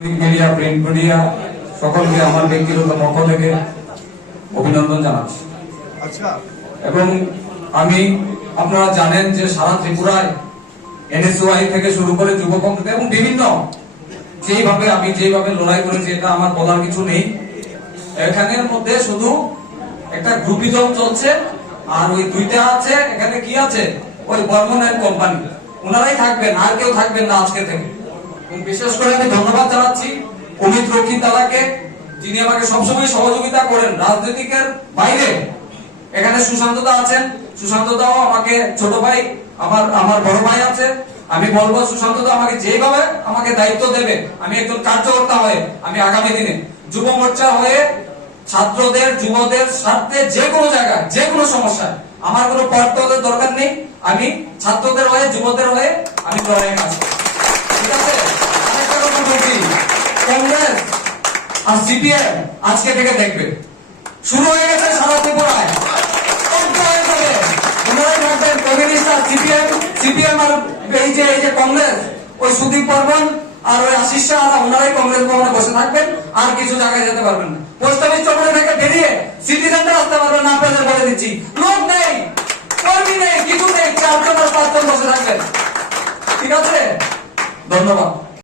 Media print media সকলকে আমার ব্যক্তিগত পক্ষ থেকে অভিনন্দন জানাচ্ছি। আচ্ছা। এবং আমি আপনারা জানেন যে সারা ত্রিপুরায় এনএসওয়াই থেকে শুরু করে যুব কংগ্রেস এবং বিভিন্ন যেইভাবে আমি যেইভাবে লড়াই করেছি এটা আমার বলার কিছু নেই। এখানের মধ্যে শুধু একটা গ্রুপিজম চলছে আর ওই দুইটা আছে এখানে কি আছে? ওই বর্মন কোম্পানি। ওনারাই থাকবেন আর কেউ থাকবেন না আজকে থেকে। এবং বিশেষ করে আমি ধন্যবাদ জানাচ্ছি অমিত রক্ষিত দাদাকে যিনি আমাকে সবসময় সহযোগিতা করেন রাজনীতিকের বাইরে। এখানে সুশান্ত দা আছেন। সুশান্ত দাও আমাকে ছোট ভাই, আমার আমার বড় ভাই আছে। আমি বলব সুশান্ত দা আমাকে যেভাবে আমাকে দায়িত্ব দেবে, আমি একজন কার্যকর্তা হয়ে, আমি আগামী দিনে যুব মোর্চা হয়ে ছাত্রদের, যুবদের স্বার্থে যে কোনো জায়গায়, যে কোনো সমস্যায়, আমার কোনো পর্তদের দরকার নেই। আমি ছাত্রদের হয়ে, যুবদের হয়ে আমি লড়াই করব। ঠিক আছে? আর সিপিএম আজকে থেকে দেখবে। শুরু হয়ে গেছে সারা ত্রিপুরায়। কমিউনিস্ট আর ওই সুদীপ ওনারাই কংগ্রেস ভবনে বসে থাকবেন, আর কিছু জায়গায় যেতে পারবেন না। পোস্ট বেরিয়ে সিটি সেন্টার আসতে পারবেন না, আপনাদের দিচ্ছি। লোক নেই নেই, কিছু নেই বসে থাকবেন। ঠিক আছে? ধন্যবাদ।